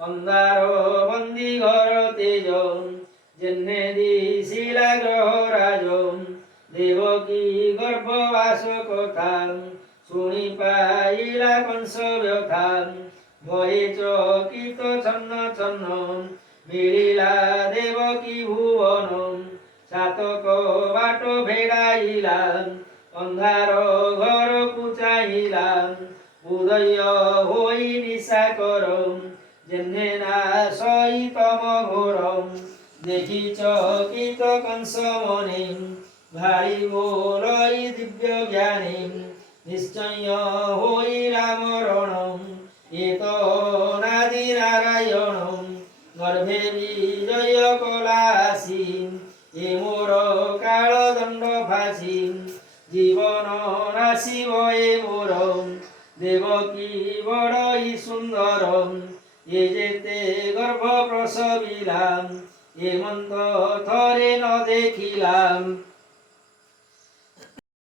অন্ধার বন্দি ঘর তেজ জেনে দিছিলা গ্রহরাজ দেবকী গর্ভবাস কথা শুনি পাইলা কংস ব্যথা ভয়ে চকিত ছন্ন ছন্ন মিলিলা দেবকী ভুবন সাতক বাট ভেড়াইলা অন্ধার ঘরকু চাহিলা উদয় হই নিশা করম জেনে না সহিতম ঘোরম দেখি চকিত কংস মনে ভাই মোরই দিব্য জ্ঞানী নিশ্চয় হইলা মরণম এত নাদি নারায়ণম গর্ভে বিজয় কলাসী এ মোর কাল দণ্ড ফাঁসি জীবন নাশিব এ মোর দেবকী বড়ই সুন্দর এ যেতে গর্ভ প্রসবিলাম এ মন্দ থরে ন দেখিলাম।